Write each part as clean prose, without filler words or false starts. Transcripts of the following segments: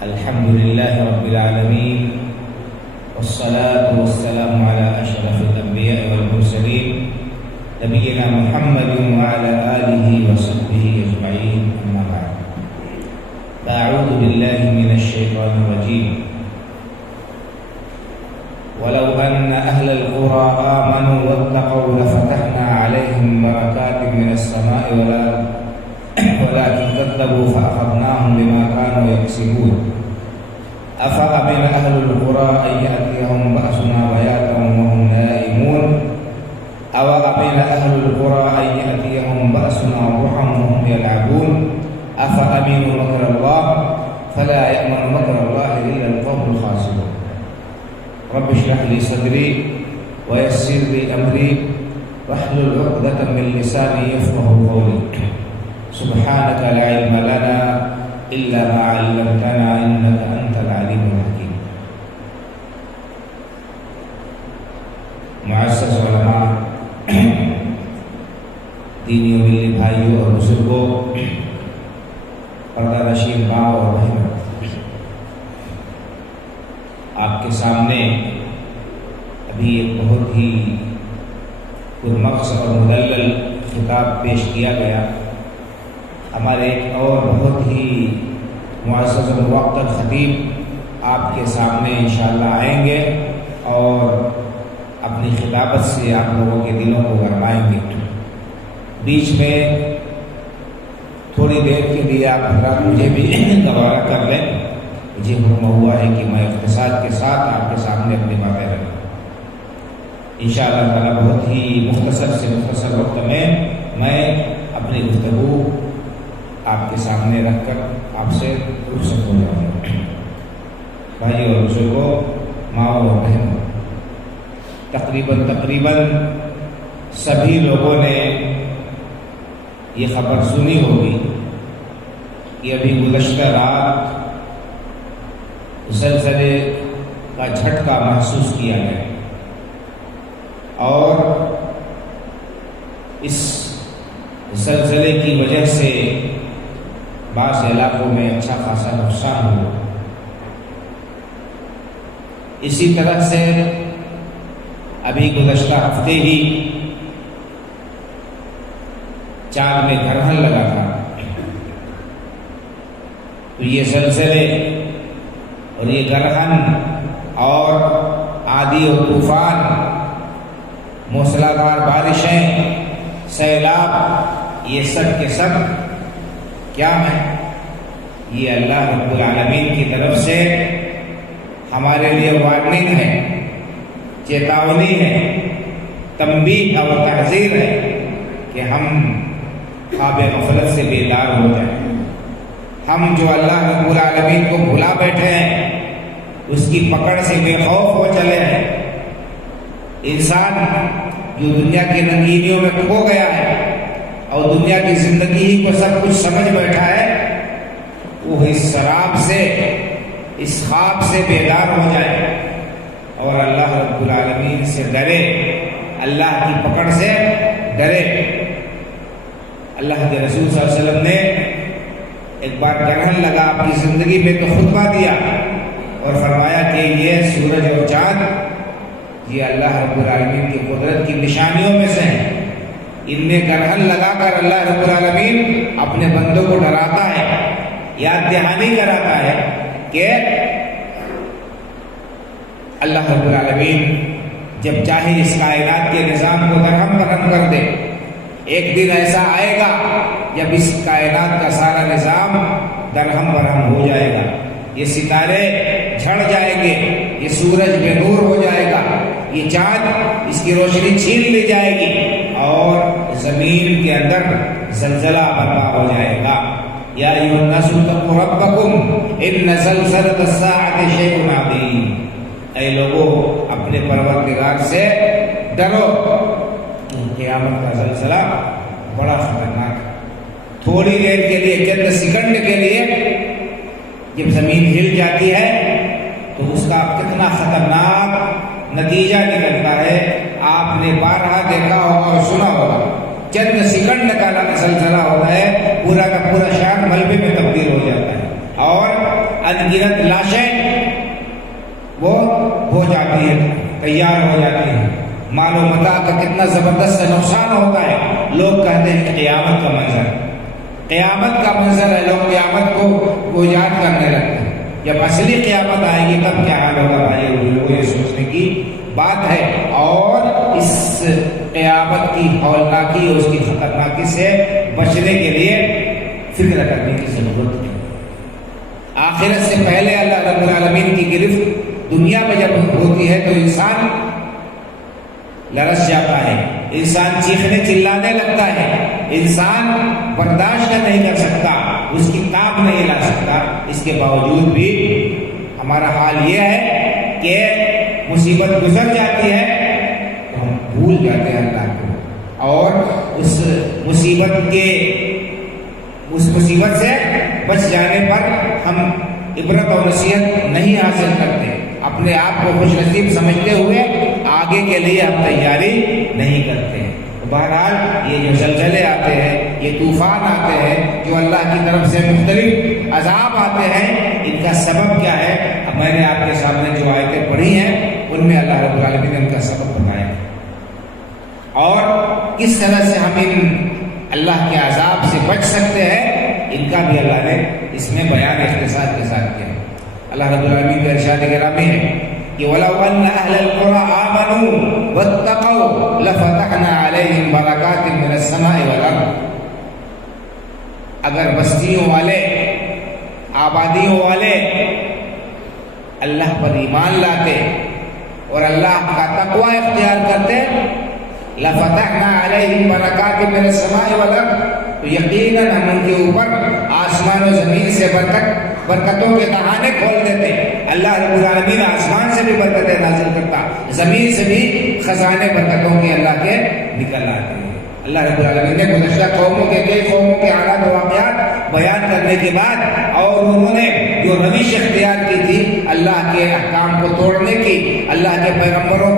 الحمد لله رب العالمين والصلاة والسلام على أشرف الأنبياء والمرسلين نبينا محمد وعلى آله وصحبه أجمعين أما بعد فأعوذ بالله من الشيطان الرجيم ولو أن أهل القرى آمنوا واتقوا لفتحنا عليهم بركات من السماء والأرض ولكن كذبوا فأخذناهم بما كانوا يكسبون أفأمن أهل القرى أن يأتيهم بأسنا بياتا وهم نائمون أوأمن أهل القرى أن يأتيهم بأسنا ضحى وهم يلعبون أفأمنوا مكر الله فلا يأمن مكر الله إلا القوم الخاسرون رب اشرح لي صدري ويسر لي أمري واحلل عقدة من لساني يفقهوا قولي سبحانك لا علم لنا إلا ما علمتنا إنك أنت العليم الحكيم. معزز علماء، دینی و ملی بھائیوں اور بزرگوں، پردہ نشین ماں اور بہنوں، آپ کے سامنے ابھی ایک بہت ہی پرمغز اور مدلل خطاب پیش کیا گیا. ہمارے ایک اور بہت ہی معزز و موقر خطیب آپ کے سامنے انشاءاللہ آئیں گے اور اپنی خطابت سے آپ لوگوں کے دلوں کو گرمائیں گے. بیچ میں تھوڑی دیر کے لیے آپ حضرات مجھے بھی گوارا کر لیں. مجھے حکم ہوا ہے کہ میں اختصار کے ساتھ آپ کے سامنے اپنی باتیں رکھوں. انشاءاللہ تعالیٰ بہت ہی مختصر سے مختصر وقت میں اپنی گفتگو آپ کے سامنے رکھ کر آپ سے رخصت ہو جاؤں گا. بھائی اور بزرگوں، ماں اور بہنوں، تقریباً سبھی لوگوں نے یہ خبر سنی ہوگی کہ ابھی گزشتہ رات زلزلے کا جھٹکا محسوس کیا گیا اور اس زلزلے کی وجہ سے بعض علاقوں میں اچھا خاصا نقصان ہوا. اسی طرح سے ابھی گزشتہ ہفتے ہی چاند میں گرہن لگا تھا. تو یہ زلزلے اور یہ گرہن اور آندھی اور طوفان، موسلادھار بارشیں، سیلاب، یہ سب کے سب کیا ہے؟ یہ اللہ رب العالمین کی طرف سے ہمارے لیے وارننگ ہے، چیتاونی ہے، تنبیہ اور تحذیر ہے کہ ہم خواب غفلت سے بیدار ہو جائیں. ہم جو اللہ رب العالمین کو بھلا بیٹھے ہیں اس کی پکڑ سے بے خوف ہو چلے ہیں. انسان جو دنیا کی رنگینیوں میں کھو گیا ہے اور دنیا کی زندگی ہی کو سب کچھ سمجھ بیٹھا ہے، وہ اس سراب سے، اس خواب سے بیدار ہو جائے اور اللہ رب العالمین سے ڈرے، اللہ کی پکڑ سے ڈرے. اللہ کے رسول صلی اللہ علیہ وسلم نے ایک بار گرہن لگا آپ کی زندگی میں تو خطبہ دیا اور فرمایا کہ یہ سورج اور چاند یہ اللہ رب العالمین کی قدرت کی نشانیوں میں سے ہیں. ان میں گرہن لگا کر اللہ رب العالمین اپنے بندوں کو ڈراتا ہے، یاد دہانی کراتا ہے کہ اللہ رب العالمین جب چاہے اس کائنات کے نظام کو درہم برہم کر دے. ایک دن ایسا آئے گا جب اس کائنات کا سارا نظام درہم برہم ہو جائے گا. یہ ستارے جھڑ جائیں گے، یہ سورج بے نور ہو جائے گا، یہ چاند اس کی روشنی چھین لی جائے گی اور زمین کے اندر زلزلہ برپا ہو جائے گا. یا ایھا الناس اتقوا ربکم ان زلزلۃ الساعۃ شیء عظیم. اے لوگوں، اپنے پروردگار سے ڈرو. قیامت کا زلزلہ بڑا خطرناک ہے. تھوڑی دیر کے لیے، چند سیکنڈ کے لیے جب زمین ہل جاتی ہے تو اس کا کتنا خطرناک نتیجہ نکلتا ہے آپ نے بارہا دیکھا ہوگا اور سنا ہوگا. چند سیکنڈ کا زلزلہ ہوتا ہے، پورا کا پورا شہر ملبے میں تبدیل ہو جاتا ہے اور گنت لاشیں وہ ہو جاتی ہے، تیار ہو جاتی ہے، مال و متاع کا کتنا زبردست نقصان ہوتا ہے۔ لوگ کہتے ہیں قیامت کا منظر، قیامت کا منظر ہے، لوگ قیامت کو یاد کرنے لگتے ہیں۔ جب اصلی قیامت آئے گی تب کیا حال ہوگا بھائی، لوگوں یہ سوچنے کی بات ہے، اور اس قیامت کی ہولناکی اور اس کی خطرناکی سے بچنے کے لیے فکر کرنے کی ضرورت ہے۔ آخرت سے پہلے اللہ رب العالمین کی گرفت دنیا میں جب ہوتی ہے تو انسان لرز جاتا ہے، انسان چیخنے چلانے لگتا ہے، انسان برداشت نہیں کر سکتا، اس کی تاب نہیں لا سکتا۔ اس کے باوجود بھی ہمارا حال یہ ہے کہ مصیبت گزر جاتی ہے تو ہم بھول جاتے ہیں اللہ کو، اور اس مصیبت سے بچ جانے پر ہم عبرت اور نصیحت نہیں حاصل کرتے، اپنے آپ کو خوش نصیب سمجھتے ہوئے آگے کے لیے ہم تیاری نہیں کرتے۔ بہرحال یہ جو زلزلے آتے ہیں، یہ طوفان آتے ہیں، جو اللہ کی طرف سے مختلف عذاب آتے ہیں، ان کا سبب کیا ہے؟ اب میں نے آپ کے سامنے جو آیتیں پڑھی ہیں ان میں اللہ رب العالمین نے ان کا سبب بتایا ہے، اور کس طرح سے ہم ان اللہ کے عذاب سے بچ سکتے ہیں ان کا بھی اللہ نے اس میں بیان اختصار کے ساتھ کیا۔ اللہ رب العالمین کا ارشاد گرامی ہے کہ وَلَوْ أَنَّ أَهْلَ الْقُرَىٰ آمَنُوا وَاتَّقَوْا لَفَتَحْنَا عَلَيْهِمْ بَرَكَاتٍ مِّنَ السَّمَاءِ وَالْأَرْضِ، اگر بستیوں والے، آبادیوں والے اللہ پر ایمان لاتے اور اللہ کا تقوی اختیار کرتے، لَفَتَحْنَا عَلَيْهِمْ بَرَكَاتٍ مِّنَ السَّمَاءِ وَالْأَرْضِ، تو یقیناً ہم ان کے اوپر آسمان و زمین سے برکتوں کے دہانے کھول دیتے۔ اللہ رب العالمین آسمان سے بھی برکتیں نازل کرتا، زمین سے بھی خزانے برکتوں کے اللہ کے نکل آتے ہیں۔ اللہ رب العالمین نے گزشتہ کئی قوموں کے حالات و واقعات بیان کرنے کے بعد، اور انہوں نے جو روش اختیار کی تھی اللہ کے احکام کو توڑنے کی، اللہ کے پیغمبروں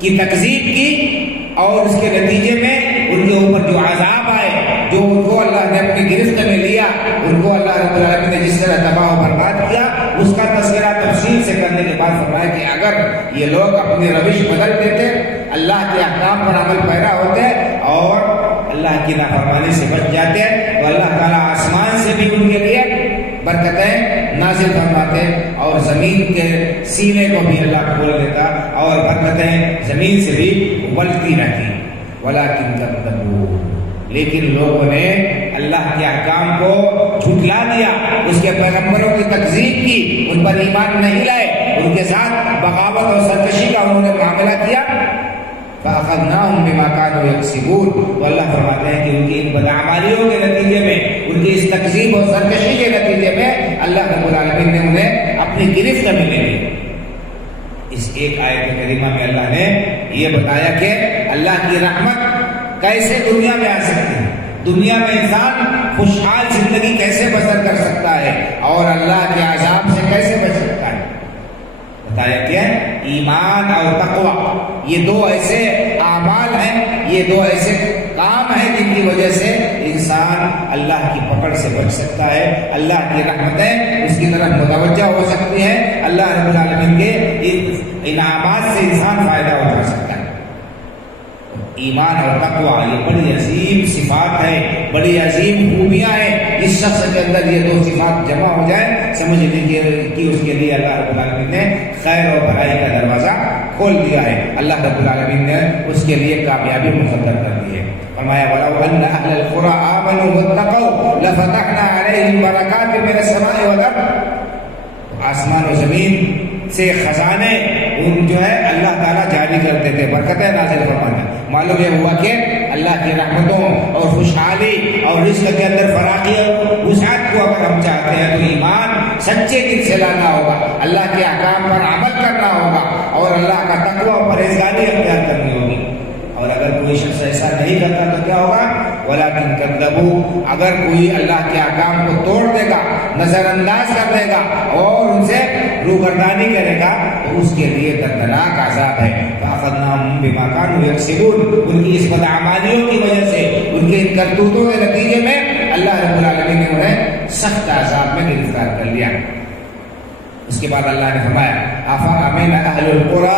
کی تکذیب کی، اور اس کے نتیجے میں ان کے اوپر جو عذاب آئے، جو ان کو اللہ نے اپنی گرفت میں لیا، ان کو اللہ رب العالمین نے جس طرح تباہ و برباد کیا، اس کا تذکرہ تفصیل سے کرنے کے بعد فرمایا کہ اگر یہ لوگ اپنی روش بدل دیتے، اللہ کے احکام پر عمل پیرا ہوتے اور اللہ کی نافرمانی سے بچ جاتے، تو اللہ تعالیٰ آسمان سے بھی ان کے لیے برکتیں نازل فرماتے، اور زمین کے سینے کو بھی اللہ کھول دیتا، اور برکتیں زمین سے بھی ابلتی رہتی۔ وَلَٰكِن كَذَّبُوا، لیکن لوگوں نے اللہ کے احکام کو جھٹلا دیا، اس کے پیغمبروں کی تکذیب کی، ان پر ایمان نہیں لائے، ان کے ساتھ بغاوت اور سرکشی کا انہوں نے معاملہ کیا۔ فَأَخَذْنَاهُمْ بِمَا كَانُوا يَكْسِبُونَ، تو اللہ فرماتے ہیں کہ ان کی ان بدعمالیوں کے نتیجے میں، ان کی اس تکذیب اور سرکشی کے نتیجے میں اللہ رب العالمین نے انہیں اپنی گرفت میں لے لی۔ اس ایک آیت کریمہ میں اللہ نے یہ بتایا کہ اللہ کی رحمت کیسے دنیا میں آ سکتی ہے، دنیا میں انسان خوشحال زندگی کیسے بسر کر سکتا ہے، اور اللہ کے عذاب سے کیسے بچ سکتا ہے۔ بتایا کہ ایمان اور تقوی یہ دو ایسے اعمال ہیں، یہ دو ایسے کام ہیں جن کی وجہ سے انسان اللہ کی پکڑ سے بچ سکتا ہے، اللہ کی رحمتیں اس کی طرف متوجہ ہو سکتی ہیں، اللہ رب العالمین کے انعامات سے انسان فائدہ اٹھا سکتا ہے۔ ایمان اور تقوی یہ بڑی عظیم صفات ہے، بڑی عظیم خوبیاں ہیں۔ اس شخص کے اندر یہ دو صفات جمع ہو جائیں، سمجھ لیجیے کہ اس کے لیے اللہ رب العالمین نے خیر اور بھلائی کا دروازہ کھول دیا ہے، اللہ رب العالمین نے اس کے لیے کامیابی مقدر کر دی ہے۔ فرمایا وَلَوْ أَنَّ أَهْلَ الْقُرَىٰ آمَنُوا وَاتَّقَوْا لَفَتَحْنَا عَلَيْهِمْ بَرَكَاتٍ مِّنَ السَّمَاءِ وَالْأَرْضِ، آسمان و زمین سے خزانے ان جو ہے اللہ تعالیٰ جاری کرتے تھے، برکتیں نازل فرماتے۔ معلوم یہ ہوا کہ اللہ کی رحمتوں اور خوشحالی اور رزق کے اندر فراخی اور وسعت کو اگر ہم چاہتے ہیں تو ایمان سچے دل سے لانا ہوگا، اللہ کے احکام پر عمل کرنا ہوگا، اور اللہ کا تقوی اور پرہیزگاری اختیار کرنی ہوگی۔ اور اگر کوئی شخص ایسا نہیں کرتا تو کیا ہوگا؟ وَلَٰكِن كَذَّبُوا، اگر کوئی اللہ کے احکام کو توڑ دے گا، نظر انداز کر دے گا اور ان سے روگردانی کرے گا تو اس کے لیے دردناک عذاب ہے۔ فَأَخَذْنَاهُمْ بِمَا كَانُوا يَكْسِبُونَ، ان کی اس بدعمالیوں کی وجہ سے، ان کے ان کرتوتوں کے نتیجے میں اللہ رب العالمین نے انہیں سخت عذاب میں گرفتار کر لیا۔ اس کے بعد اللہ نے فرمایا افامن اہل القری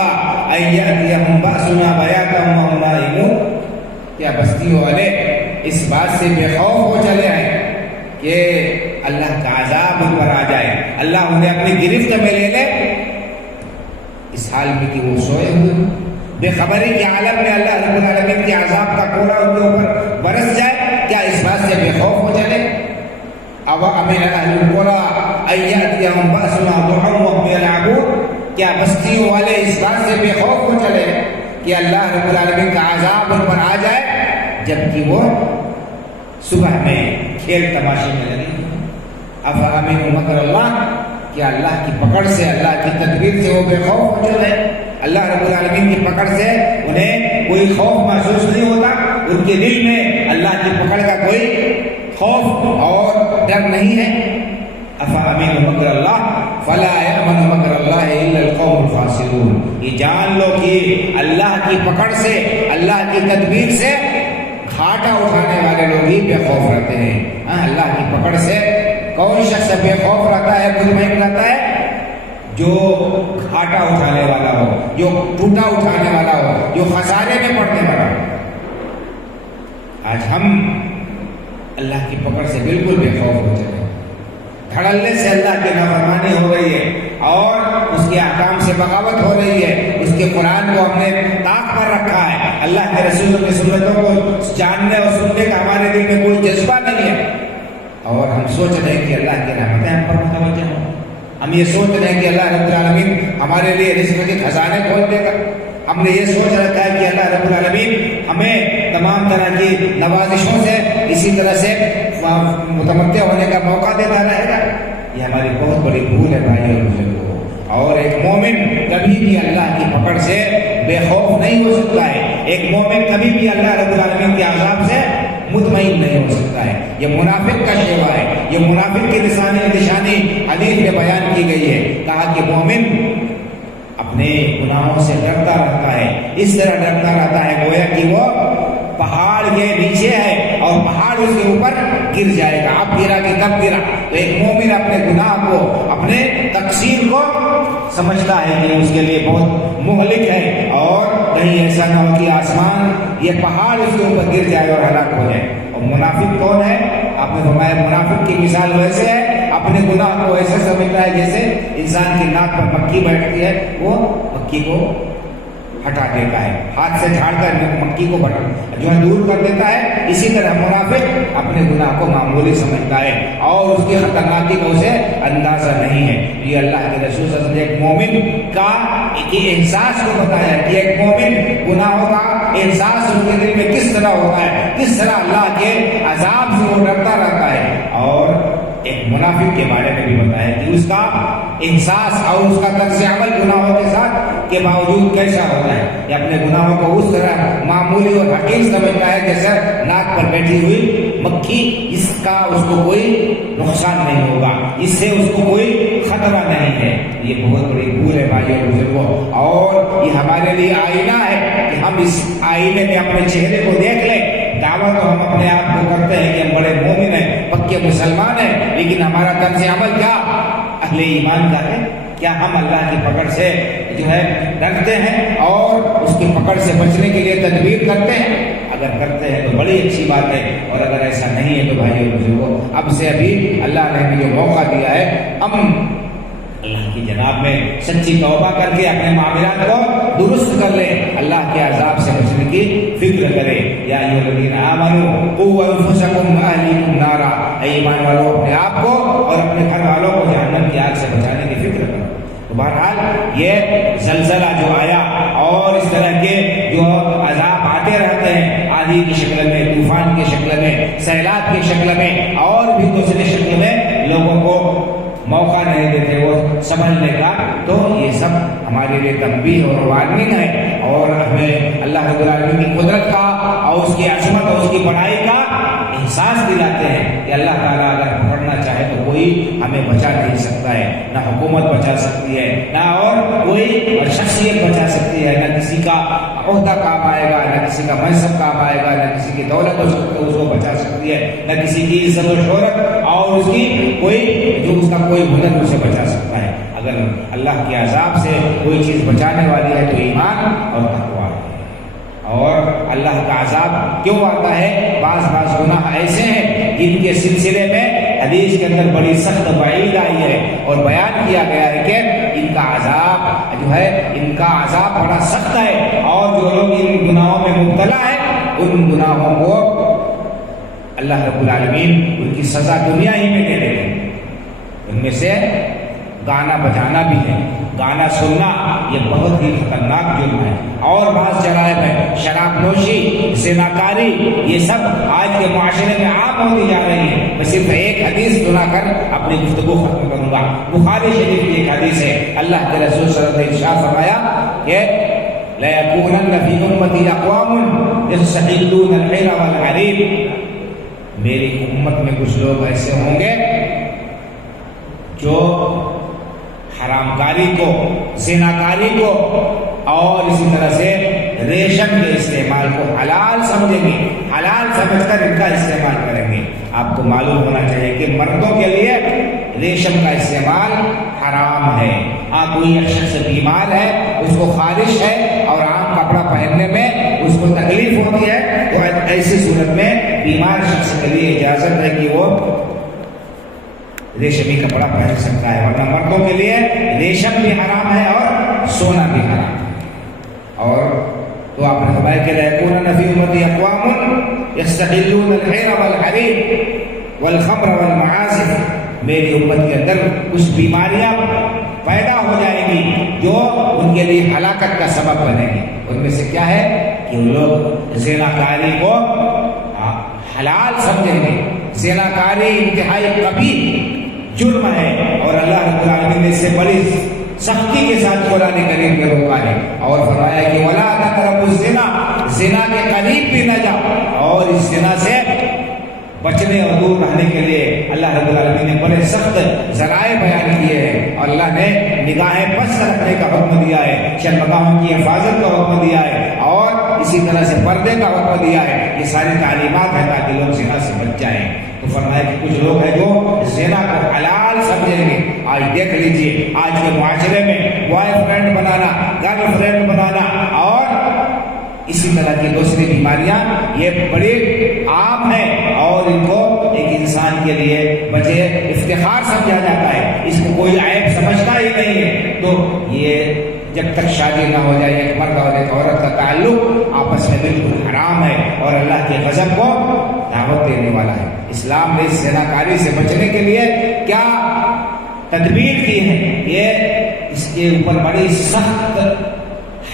ان یاتیہم باسنا بیاتا وهم نائمون، کیا بستیوں والے اس بات سے بے خوف ہو چلے ہیں کہ اللہ کا عذاب ان پر آ جائے، اللہ انہیں اپنی گرفت میں لے لے، اس حال میں کہ وہ سوئے ہوئے بے خبری کے عالم میں اللہ رب العالمین کے عذاب کا کوڑا ان کے اوپر برس جائے، کیا اس بات سے بے خوف ہو چلے؟ اوامن اہل القری ان یاتیہم باسنا ضحی وهم یلعبون، کیا بستیوں والے اس بات سے بے خوف ہو چلے کہ اللہ رب العالمین کا عذاب ان پر آ جائے جبکہ وہ صبح میں کھیل تماشے میں لگے؟ افامنوا مکر اللہ، کیا اللہ کی پکڑ سے، اللہ کی تدبیر سے وہ بے خوف ہو چلے؟ اللہ رب العالمین کی پکڑ سے انہیں کوئی خوف محسوس نہیں ہوتا، ان کے دل میں اللہ کی پکڑ کا کوئی خوف اور ڈر نہیں ہے؟ افامنوا مکر اللہ فلا یأمن مکر اللہ الا القوم الخاسرون، یہ جان لو کہ اللہ کی پکڑ سے، اللہ کی تدبیر سے گھاٹا اٹھانے والے لوگ ہی بے خوف رہتے ہیں۔ اللہ کی پکڑ سے کون شخص بے خوف رہتا ہے، مطمئن رہتا ہے؟ جو گھاٹا اٹھانے والا ہو، جو ٹوٹا اٹھانے والا ہو، جو خسارے میں پڑنے والا ہو۔ آج ہم اللہ کی پکڑ سے بالکل بے خوف ہو چلے، دھڑلنے سے اللہ کی نافرمانی ہو رہی ہے اور اس کے احکام سے بغاوت ہو رہی ہے، اس کے قرآن کو ہم نے طاق پر رکھا ہے، اللہ کے رسولوں کی سنتوں کو جاننے اور سننے کا ہمارے دل میں کوئی جذبہ نہیں ہے، اور ہم سوچ رہے ہیں کہ اللہ کی رحمتیں ہم پر متوجہ ہوں، ہم یہ سوچ رہے ہیں کہ اللہ رب العالمین ہمارے لیے رزق کے خزانے کھول دے گا، ہم نے یہ سوچ رکھا ہے کہ اللہ رب العالمین ہمیں تمام طرح کی نوازشوں سے اسی طرح سے متمتع ہونے کا موقع دیتا رہے گا۔ یہ ہماری بہت بڑی بھول ہے بھائی اور بزرگوں، اور ایک مومن کبھی بھی اللہ کی پکڑ سے بے خوف نہیں ہو سکتا ہے، ایک مومن کبھی بھی اللہ رب العالمین کے عذاب سے مطمئن نہیں ہو سکتا ہے۔ یہ منافق کا شیوا ہے، یہ منافق کی نشانی حدیث میں بیان کی گئی ہے، کہا کہ مومن اپنے گناہوں سے ڈرتا رہتا ہے، اس طرح ڈرتا رہتا ہے گویا کہ وہ پہاڑ کے نیچے ہے اور پہاڑ اس کے اوپر گر جائے گا، اب گرا کہ کب گرا۔ تو ایک مومن اپنے گناہ کو، اپنے تقصیر کو سمجھتا ہے کہ اس کے لیے بہت مہلک ہے، اور کہیں ایسا نہ ہو کہ آسمان یہ پہاڑ اس کے اوپر گر جائے اور ہلاک ہو جائے۔ اور منافق کون ہے؟ آپ نے فرمایا منافق کی مثال ویسے ہے، اپنے گناہ کو ایسے سمجھتا ہے جیسے انسان کی ناک پر مکھی بیٹھتی ہے، وہ مکھی کو ہٹا دیتا ہے، ہاتھ سے جھاڑ کر مکھی کو جو ہے دور کر دیتا ہے، اسی طرح منافق اپنے گناہ کو معمولی سمجھتا ہے اور اس کی خطرناکی کا اسے اندازہ نہیں ہے۔ یہ اللہ کے رسول صلی اللہ علیہ وسلم نے ایک مومن کا احساس کو بتایا کہ ایک مومن گناہوں کا احساس اس کے دل میں کس طرح ہوتا ہے، کس طرح اللہ کے عذاب سے وہ ڈرتا رہتا ہے، اور ایک منافق کے بارے میں بھی بتایا کہ اس کا احساس اور اس کا طرز عمل گناہوں کے ساتھ کے باوجود کیسا ہوتا ہے، یا اپنے گناہوں کو اس طرح معمولی اور حقیق سمجھتا ہے جیسے ناک پر بیٹھی ہوئی مکھی، اس کا اس کو کوئی نقصان نہیں ہوگا، اس سے اس کو کوئی خطرہ نہیں ہے۔ یہ بہت بڑی بھول ہے بھائی اور بزرگوں، اور یہ ہمارے لیے آئینہ ہے کہ ہم اس آئینے میں اپنے چہرے کو دیکھ لیں۔ دعوت تو ہم اپنے آپ کو کرتے ہیں کہ ہم بڑے مومن ہیں، پکے مسلمان ہیں، لیکن ہمارا طرز عمل کیا اہل ایمان کا ہے؟ کیا ہم اللہ کی پکڑ سے جو ہے ڈرتے ہیں اور اس کی پکڑ سے بچنے کے لیے تدبیر کرتے ہیں؟ اگر کرتے ہیں تو بڑی اچھی بات ہے، اور اگر ایسا نہیں ہے تو بھائی اور بزرگوں، اب سے ابھی اللہ نے ہمیں جو موقع دیا ہے، ہم اللہ کی جناب میں سچی توبہ کر کے اپنے معاملات کو درست کر لیں، اللہ کے عذاب سے بچنے کی فکر کریں۔ یا ایھا الذین آمنوا قوا انفسکم واہلیکم نارا، اے ایمان والو اپنے آپ کو اور اپنے گھر والوں کو جہنم کی آگ سے بچانے کی فکر کرو۔ تو بہرحال یہ زلزلہ جو آیا اور اس طرح کے جو عذاب آتے رہتے ہیں، آندھی کی شکل میں، طوفان کی شکل میں، سیلاب کی شکل میں، اور بھی دوسری شکل میں لوگوں کو موقع نہیں دیتے وہ سمجھنے کا، تو یہ سب ہمارے لیے تنبیہ اور وارننگ ہے، اور ہمیں اللہ رب العالمین کی قدرت کا اور اس کی عظمت اور اس کی بڑائی کا احساس دلاتے ہیں کہ اللہ تعالیٰ اگر پکڑنا چاہے تو کوئی ہمیں بچا نہیں سکتا ہے، نہ حکومت بچا سکتی ہے، نہ اور کوئی شخصیت بچا سکتی ہے، نہ کسی کا عہدہ کام آئے گا، نہ کسی کا منصب کام آئے گا، نہ کسی کی دولت اس کو بچا سکتی ہے، نہ کسی کی عزت و شہرت اور اور اس کی اس کا کوئی مدد اسے بچا سکتا ہے۔ اگر اللہ کے عذاب سے کوئی چیز بچانے والی ہے تو ایمان اور تقویٰ ہے۔ اور اللہ کا عذاب کیوں آتا ہے؟ بعض گناہ ایسے ہیں جن کے سلسلے میں حدیث کے اندر بڑی سخت وعید آئی ہے اور بیان کیا گیا ہے کہ ان کا عذاب بڑا سخت ہے، اور جو لوگ ان گناہوں میں مبتلا ہے ان گناہوں کو اللہ رب العالمین ان کی سزا دنیا ہی میں دے دیں گے۔ ان میں سے گانا بجانا بھی ہے، گانا سننا یہ بہت ہی خطرناک جرم ہے، اور بعض جرائم ہے، شراب نوشی، زناکاری، یہ سب آج کے معاشرے میں عام ہوتی جا رہی ہے۔ میں صرف ایک حدیث سنا کر اپنی گفتگو ختم کروں گا۔ بخاری شریف کی ایک حدیث ہے، اللہ کے رسول صلی اللہ علیہ وسلم نے ارشاد فرمایا کہ لَيَكُونَنَّ فِي أُمَّتِي أَقْوَامٌ يَسْتَحِلُّونَ الْحِلَّ وَالْحَرِيرَ، میری امت میں کچھ لوگ ایسے ہوں گے جو حرام کاری کو، زنا کاری کو اور اسی طرح سے ریشم کے استعمال کو حلال سمجھیں گے، حلال سمجھ کر ان کا استعمال کریں گے۔ آپ کو معلوم ہونا چاہیے کہ مردوں کے لیے ریشم کا استعمال حرام ہے۔ کوئی ایک شخص بیمار ہے، اس کو خارش ہے اور عام کپڑا پہننے میں اس کو تکلیف ہوتی ہے، تو ایسی صورت میں بیمار شخص کے لیے اجازت ہے کہ وہ ریشمی کپڑا پہن سکتا ہے، ورنہ مردوں کے لیے ریشم بھی حرام ہے اور سونا بھی حرام ہے۔ اور تو آپ نے فرمایا کہ لَيَكُونَنَّ فِي أُمَّتِي أَقْوَامٌ يَسْتَحِلُّونَ الْحِرَّ وَالْحَرِيرَ وَالْخَمْرَ وَالْمَعَازِفَ، میری امت کے اندر کچھ بیماریاں پیدا ہو جائیں گی جو ان کے لیے ہلاکت کا سبب بنے گی۔ ان میں سے کیا ہے کہ وہ لوگ زنا کاری کو حلال سمجھیں گے۔ زنا کاری انتہائی قبیح جرم ہے، اور اللہ رب العالمین نے اس سے بڑی سختی کے ساتھ قرآن کریم میں روکا ہے، اور فرمایا کہ وَلَا تَقْرَبُوا الزِّنَا، زنا کے قریب بھی نہ جاؤ۔ اور اس زنا سے بچنے اور دور رہنے کے لیے اللہ رب العالمین نے بڑے سخت ذرائع بیان کیے ہیں، اور اللہ نے نگاہیں پست رکھنے کا حکم دیا ہے، شرمگاہوں کی حفاظت کا حکم دیا ہے، اور اسی طرح سے پردے کا حکم دیا ہے۔ یہ ساری تعلیمات ہیں تاکہ لوگ زنا سے بچ جائیں۔ تو فرمایا کہ کچھ لوگ ہیں جو زنا کو حلال سمجھیں گے۔ آج دیکھ لیجیے آج کے معاشرے میں بوائے فرینڈ بنانا، گرل فرینڈ بنانا اور اسی طرح کی دوسری بیماریاں یہ بڑی عام ہیں، اور ان کو ایک انسان کے لیے وجہ افتخار سمجھا جاتا ہے، اس کو کوئی عیب سمجھتا ہی نہیں ہے۔ تو یہ جب تک شادی نہ ہو جائے ایک مرد اور ایک عورت کا تعلق آپس میں بالکل حرام ہے، اور اللہ کے غضب کو دعوت دینے والا ہے۔ اسلام نے اس زنا کاری سے بچنے کے لیے کیا تدبیر کی ہے، یہ اس کے اوپر بڑی سخت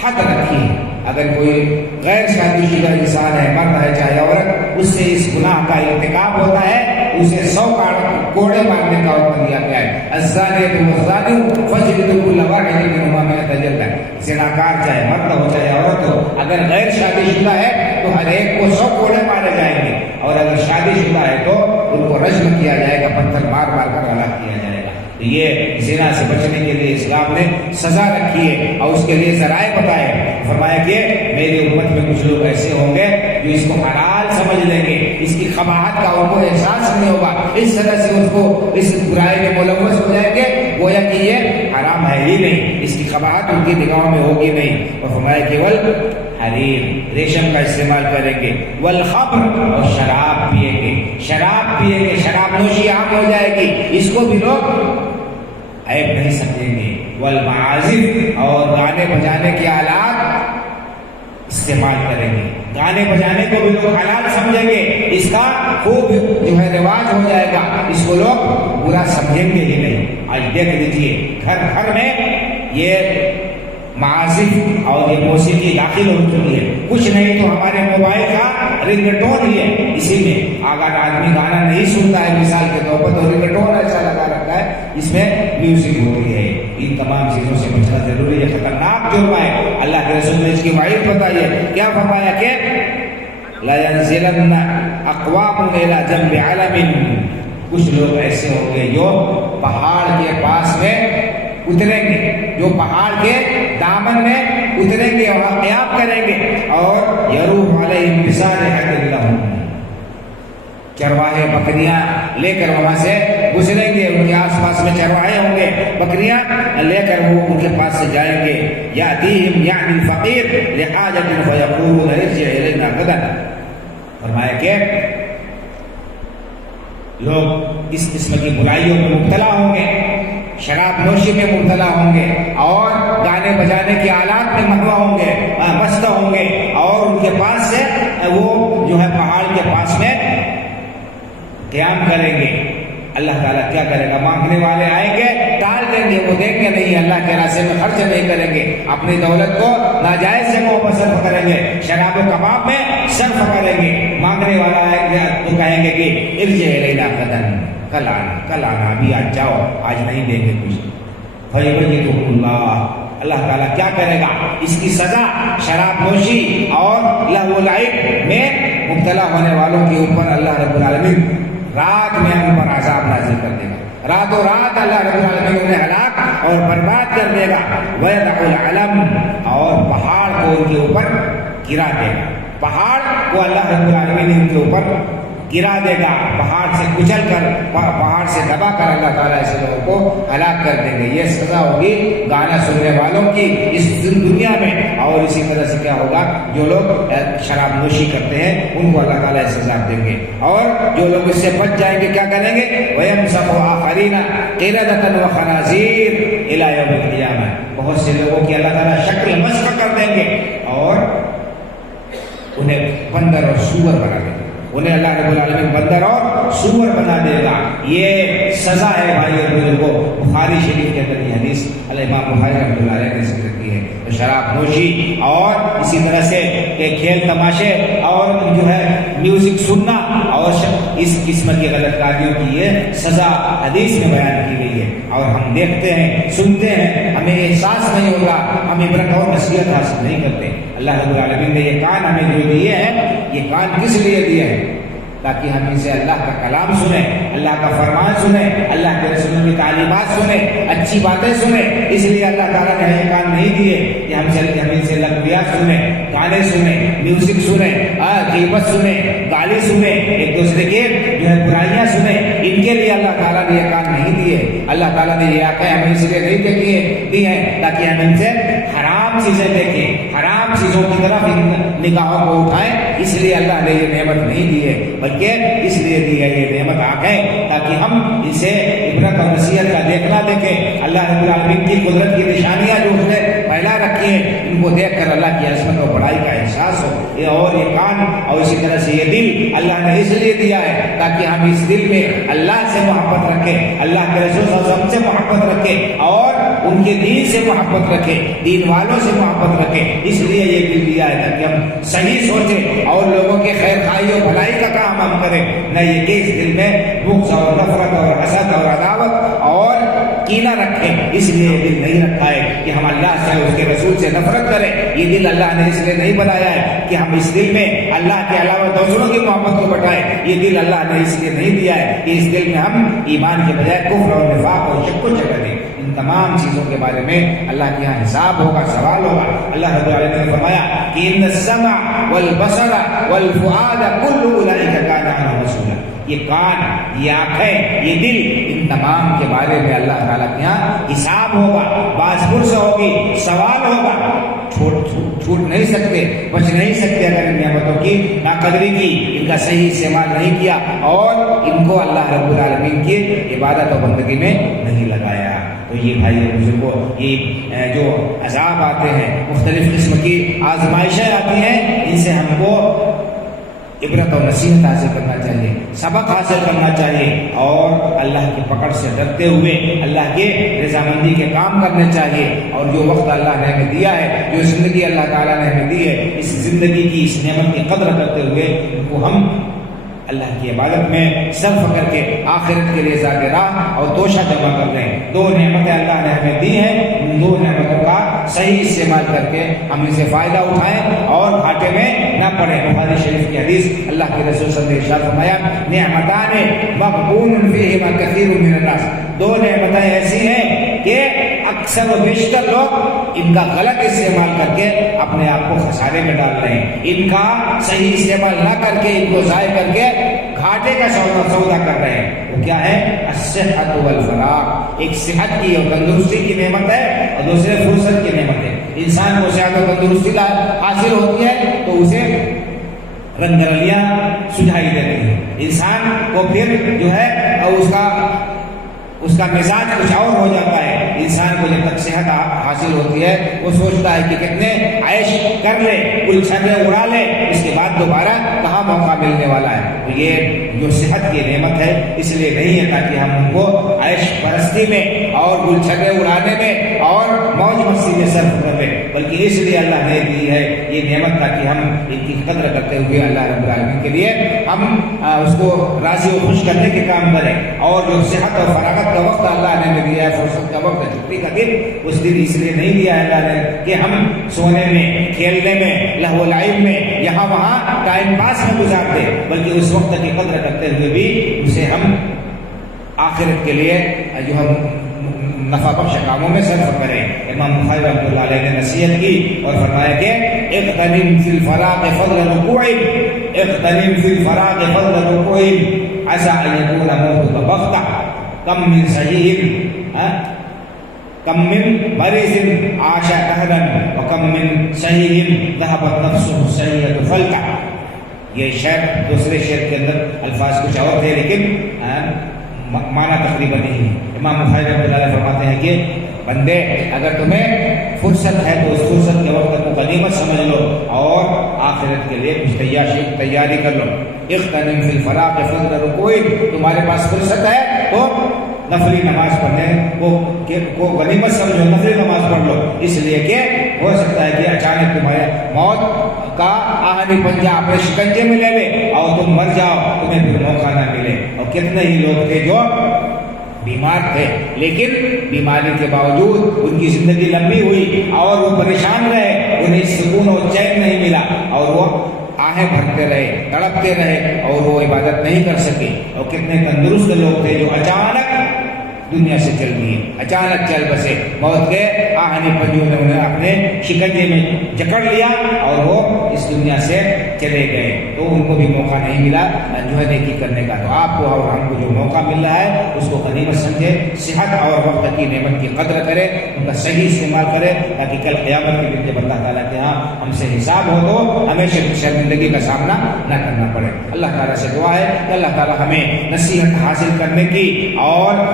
حد رکھی ہے۔ اگر کوئی غیر شادی شدہ انسان ہے، مرد ہے چاہے عورت، اس سے اس گناہ کا ارتکاب ہوتا ہے، اسے 100 کوڑے مارنے کا حکم دیا گیا ہے۔ الزانیۃ والزانی فاجلدوا کل واحد منہما 100 جلدہ۔ زناکار چاہے مرد ہو چاہے عورت ہو، اگر غیر شادی شدہ ہے تو ہر ایک کو 100 کوڑے مارے جائیں گے، اور اگر شادی شدہ ہے تو ان کو رجم کیا جائے گا، پتھر مار مار کر ہلاک کیا جائے گا۔ یہ زنا سے بچنے کے لیے اسلام نے سزا رکھی ہے اور اس کے لیے ذرائع بتائے۔ فرمایا کہ میری امت میں کچھ لوگ ایسے ہوں گے جو اس کو حلال سمجھ لیں گے، اس کی قباحت کا ان کو احساس نہیں ہوگا، اس طرح سے اس کو اس برائی میں ملوث ہو جائیں گے گویا کہ یہ حرام ہے ہی نہیں، اس کی قباحت ان کی نگاہوں میں ہوگی نہیں۔ اور فرمایا کیول حریر، ریشم کا استعمال کریں گے، والخمر، اور شراب پیئیں گے، شراب پیئیں گے، شراب نوشی عام ہو جائے گی، اس کو بھی لوگ عیب نہیں سمجھیں گے، والمعازف، اور گانے بجانے کے آلات استعمال کریں گے، گانے بجانے کو بھی لوگ حلال سمجھیں گے، اس کا خوب جو ہے رواج ہو جائے گا، اس کو لوگ برا سمجھیں گے ہی نہیں۔ آج دیکھ لیجیے گھر گھر میں یہ معازف اور یہ موسیقی داخل ہو چکی ہے، کچھ نہیں تو ہمارے موبائل کا رنگ ٹون ہی ہے، اسی میں اگر آدمی گانا نہیں سنتا ہے مثال کے طور پر تو رنگ ٹون ایسا لگا رکھا ہے، اس میں میوزک ہوتی ہے۔ ان تمام چیزوں سے بچنا ضروری ہے، خطرناک جرم ہے۔ اللہ کے رسول نے اس کی وعید بتائی ہے، کیا فرمایا کہ لَيَنزِلَنَّ أَقْوَامٌ إِلَىٰ جَنبِ عَلَمٍ، کچھ لوگ ایسے ہوں گے جو پہاڑ کے پاس میں اتریں گے، جو پہاڑ کے دامن میں اتریں گے اور قیام کریں گے، اور یروح علیہم بصالحۃ لہم، چرواہے بکریاں لے کر وہاں سے گزریں گے، ان کے آس پاس میں چرواہے ہوں گے، بکریاں لے کر وہ ان کے پاس سے جائیں گے. یاتیہم یعنی الفقیر لحاجۃ فیقولون ارجع الینا غدا. فرمایا کہ لوگ اس قسم کی برائیوں میں مبتلا ہوں گے، شراب نوشی میں مبتلا ہوں گے، اور گانے بجانے کے آلات میں مغوا ہوں گے، مست ہوں گے، اور ان کے پاس سے وہ جو ہے پہاڑ کے پاس میں قیام کریں گے. اللہ تعالیٰ کیا کرے گا؟ مانگنے والے آئیں گے، ٹال دیں گے، وہ دیں گے نہیں، اللہ کے راستے میں خرچ نہیں کریں گے، اپنی دولت کو ناجائز سے وہ صرف کریں گے، شراب و کباب میں صرف کریں گے. مانگنے والا آئیں گے تو کہیں گے کہ ارجع الینا غدا، کل آنا، ابھی آج جاؤ، آج نہیں دیں گے کچھ. فیبیتہم اللہ، اللہ تعالیٰ کیا کرے گا؟ اس کی سزا شراب نوشی اور لہو و لعب میں مبتلا ہونے والوں کے اوپر اللہ رب العالمین رات میں ان پر عذاب نازل کر دے گا. راتوں رات اللہ رب العالمین انہیں ہلاک اور برباد کر دے گا. وَيَدْعُ الْعَلَمْ، اور پہاڑ کو ان کے اوپر گرا دے گا. پہاڑ کو اللہ رب العالمین ان کے اوپر گرا دے گا، پہاڑ سے کچل کر، پہاڑ سے دبا کر اللہ تعالیٰ ایسے لوگوں کو ہلاک کر دیں گے. یہ سزا ہوگی گانا سننے والوں کی اس دنیا میں. اور اسی طرح سے کیا ہوگا؟ جو لوگ شراب نوشی کرتے ہیں ان کو اللہ تعالیٰ سزا دیں گے، اور جو لوگ اس سے بچ جائیں گے کیا کریں گے؟ وَيَمْسَخُ آخَرِينَ قِرَدَةً وَخَنَازِيرَ إِلَىٰ يَوْمِ الْقِيَامَةِ. بہت سے لوگوں کی اللہ تعالیٰ شکل مسخ کر دیں گے اور انہیں بندر اور سور بنا دیں گے. انہیں اللہ رب العالمین بندر اور سور بنا دے گا. یہ سزا ہے بھائی اور بزرگوں. بخاری شریف کے اندر یہ حدیث امام بخاری رحمۃ اللہ علیہ نے ذکر کی ہے. تو شراب نوشی اور اسی طرح سے کھیل تماشے اور جو ہے میوزک سننا اور اس قسم کی غلط کاریوں کی یہ سزا حدیث میں بیان کی گئی ہے. اور ہم دیکھتے ہیں، سنتے ہیں، ہمیں احساس نہیں ہوگا، ہم عبرت اور نصیحت حاصل نہیں کرتے. اللہ رب العالمین نے یہ کان ہمیں جو دیے ہیں، یہ کان کس لیے دیے ہیں؟ تاکہ ہم ان سے اللہ کا کلام سنیں، اللہ کا فرمان سنیں، اللہ کے رسولوں کی تعلیمات سنیں، اچھی باتیں سنیں. اس لیے اللہ تعالیٰ نے یہ کان نہیں دیے کہ ہم ان سے لغویات سنیں، گانے سنیں، میوزک سنیں، غیبت سنیں، گالی سنیں، ایک دوسرے کے جو ہے برائیاں سنیں. ان کے لیے اللہ تعالیٰ نے یہ کان نہیں دیے. اللہ تعالیٰ نے یہ آنکھیں ہمیں اس لیے نہیں دی ہیں تاکہ ہم ان سے حرام چیزیں دیکھیں، حرام چیزوں کی طرف نگاہوں کو اٹھائیں. اس لیے اللہ نے یہ نعمت نہیں دی ہے، بلکہ اس لیے دی ہے یہ نعمت آنکھیں تاکہ ہم اسے عبرت اور نصیحت کا دیکھنا دیکھیں. اللہ رب العالمین کی قدرت کی نشانیاں جو اس نے پھیلا رکھی ہیں ان کو دیکھ کر اللہ کی عظمت اور بڑائی کا احساس ہو. اور یہ کان اور اسی طرح سے یہ دل اللہ نے اس لیے دیا ہے تاکہ ہم اس دل میں اللہ سے محبت رکھیں، اللہ کے رسول صلی اللہ علیہ وسلم سے محبت رکھیں اور ان کے دین سے محبت رکھیں، دین والوں سے محبت رکھیں. اس لیے یہ دل دیا ہے تاکہ ہم صحیح سوچیں اور لوگوں کے خیر خواہی اور بھلائی کا کام ہم کریں. نہ یہ کہ اس دل میں بغض اور نفرت اور حسد اور عداوت اور کینہ رکھیں. اس لیے یہ دل نہیں رکھا ہے کہ ہم اللہ سے اس کے رسول سے نفرت کریں. یہ دل اللہ نے اس لیے نہیں بنایا ہے کہ ہم اس دل میں اللہ کے علاوہ دوسروں کی محبت کو بٹائیں. یہ دل اللہ نے اس لیے نہیں دیا ہے کہ اس دل میں ہم ایمان کے بجائے کفر اور نفاق اور شک و شبہ دیں. ان تمام چیزوں کے بارے میں اللہ کے یہاں حساب ہوگا، سوال ہوگا. اللہ رب العالمین نے فرمایا کہ ان السمع والبصر والفؤاد كل اولئک کان عنہ مسئولا. یہ کان، یہ آنکھیں، یہ دل، ان تمام کے بارے میں اللہ تعالیٰ کے یہاں حساب ہوگا، باز پرس ہوگی، سوال ہوگا. چھوٹ نہیں سکتے، بچ نہیں سکتے اگر ان نعمتوں کی ناقدری کی، ان کا صحیح استعمال نہیں کیا اور ان کو اللہ رب العالمین کی عبادت اور بندگی میں نہیں لگایا. تو یہ بھائی اور بزرگوں، یہ جو عذاب آتے ہیں، مختلف قسم کی آزمائشیں آتی ہیں، ان سے ہم کو عبرت اور نصیحت حاصل کرنا چاہیے، سبق حاصل کرنا چاہیے اور اللہ کی پکڑ سے ڈرتے ہوئے اللہ کے رضامندی کے کام کرنے چاہیے. اور جو وقت اللہ نے ہمیں دیا ہے، جو زندگی اللہ تعالیٰ نے ہمیں دی ہے، اس زندگی کی، اس نعمت کی قدر کرتے ہوئے ان کو ہم اللہ کی عبادت میں صرف کر کے آخرت کے لیے زاد راہ اور توشہ جمع کر دیں. دو نعمتیں اللہ نے ہمیں دی ہیں، ان دو نعمتوں کا صحیح استعمال کر کے ہم ان سے فائدہ اٹھائیں اور گھاٹے میں نہ پڑیں. بخاری شریف کی حدیث، اللہ کے رسول صلی اللہ علیہ وسلم نے ارشاد فرمایا نعمتان مغبون فیہما کثیر من الناس. دو نعمتیں ایسی ہیں کہ اکثر و بیشتر لوگ ان کا غلط استعمال کر کے اپنے آپ کو خسارے میں ڈال رہے ہیں. ان کا صحیح استعمال نہ کر کے، ان کو ضائع کر کے گھاٹے کا سودا کر رہے ہیں. وہ کیا ہے؟ الصحت والفراغ. ایک صحت کی اور تندرستی کی نعمت ہے اور دوسرے فرصت کی نعمت ہے. انسان کو صحت اور تندرستی حاصل ہوتی ہے تو اسے رنگرلیاں سجھائی دیتی ہیں. انسان کو پھر جو ہے اس کا مزاج کچھ اور ہو جاتا ہے. انسان کو جب تک صحت حاصل ہوتی ہے وہ سوچتا ہے کہ کتنے عیش کر لے, کل چھتیں اڑا لے, اس کے بعد دوبارہ کہاں موقع ملنے والا ہے. تو یہ جو صحت کی نعمت ہے اس لیے نہیں ہے تاکہ ہم ان کو عیش پرستی میں اور گل چھتیں اڑانے میں اور موج مستی میں صرف کر لیں, بلکہ اس لیے اللہ نے دی ہے یہ نعمت تاکہ ہم ان کی قدر کرتے ہوئے اللہ رب العالمین کے لیے ہم اس کو راضی و خوش کرنے کے کام کریں. اور جو صحت اور فراغت کا وقت اللہ نے ہمیں دیا ہے, فرصت کا وقت, چھٹی کا دن, اس دن اس لیے نہیں دیا ہے اللہ نے کہ ہم سونے میں, کھیلنے میں, لہو و لعب میں, یہاں وہاں ٹائم پاس میں گزار دیں, بلکہ اس وقت کی قدر کرتے ہوئے بھی اسے ہم آخرت کے لیے جو ہم نفع بخش کاموں میں صرف کریں. امام بخاری رحمۃ اللہ علیہ نے نصیحت کی اور فرمایا کہ اغتنم فی الفراغ فضل رکوع, اغتنم فی الفراغ فضل رکوع عسى ان يكون موتك بغتة. کم من صحیح, کم من مریض عاش دہرا وکم من صحیح ذهبت نفسه الصحیحة فلتة. یہ شعر دوسرے شعر کے اندر الفاظ کچھ اور تھے لیکن معنی تقریباً نہیں ہے. امام بخاری رحمۃ اللہ علیہ فرماتے ہیں کہ بندے اگر تمہیں فرصت ہے تو اس فرصت کے وقت کو غنیمت سمجھ لو اور آخرت کے لیے کچھ تیاری کر لو. اغتنم فی الفراغ فضل رکوع, تمہارے پاس فرصت ہے تو نفلی نماز پڑھنے کو غنیمت سمجھو, نفلی نماز پڑھ لو, اس لیے کہ ہو سکتا ہے کہ اچانک تمہارے موت کا آہنی پنجہ اپنے شکنجے میں لے لے اور تم مر جاؤ, تمہیں پھر موقع نہ ملے. اور کتنے ہی لوگ تھے جو بیمار تھے لیکن بیماری کے باوجود ان کی زندگی لمبی ہوئی اور وہ پریشان رہے, انہیں سکون اور چین نہیں ملا اور وہ آہیں بھرتے رہے, تڑپتے رہے اور وہ عبادت نہیں کر سکے. اور کتنے تندرست لوگ تھے جو اچانک دنیا سے چل دیے, اچانک چل بسے, موت کے آہنی پنجوں نے انہیں اپنے شکنجے میں جکڑ لیا اور وہ اس دنیا سے چلے گئے. تو ان کو بھی موقع نہیں ملا جو ہے نیکی کرنے کا. تو آپ کو اور ہم کو جو موقع مل رہا ہے اس کو غنیمت سمجھے, صحت اور وقت کی نعمت کی قدر کرے, ان کا صحیح استعمال کرے تاکہ کل قیامت کے دن جب اللہ تعالیٰ کے ہاں ہم سے حساب ہو تو ہمیں شرمندگی کا سامنا نہ کرنا پڑے. اللہ تعالیٰ سے دعا ہے کہ اللہ تعالیٰ ہمیں نصیحت حاصل کرنے کی اور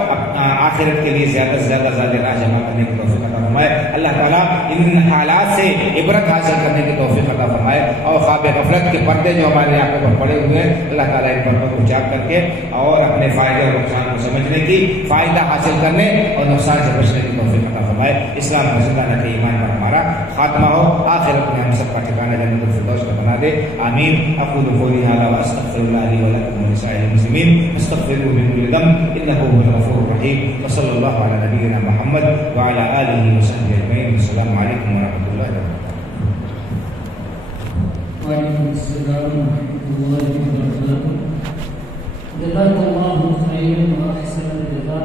آخرت کے لیے زیادہ سے زیادہ راہ جمع کرنے کی توفیق عطا فرمائے. اللہ تعالیٰ ان حالات سے عبرت حاصل کرنے کی توفیق عطا فرمائے اور خواب غفلت کے پردے جو ہمارے آنکھوں پر پڑے ہوئے ہیں اللہ تعالیٰ ان پردوں کو اجاب کر کے اور اپنے فائدے اور نقصان کو سمجھنے کی, فائدہ حاصل کرنے اور نقصان سے بچنے کی توفیق عطا فرمائے. اسلام کا زندہ رکھے, ایمان پر ہمارا خاتمہ ہو, آخرت میں ہم سب کا ٹھکانہ جنت الفردوس کا بنا دے. آمین. اقول قولی ھذا واستغفر اللہ لی ولکم ولسائر المسلمین استغفروہ من کل ذنب انہ هو الغفور الرحیم. وصلی اللہ علی نبینا محمد وعلی آلہ وصحبہ اجمعین. السلام علیکم ورحمۃ اللہ وبرکاتہ. وعلیکم السلام ورحمۃ اللہ وبرکاتہ. جزاک اللہ خیرا و احسن الجزاء.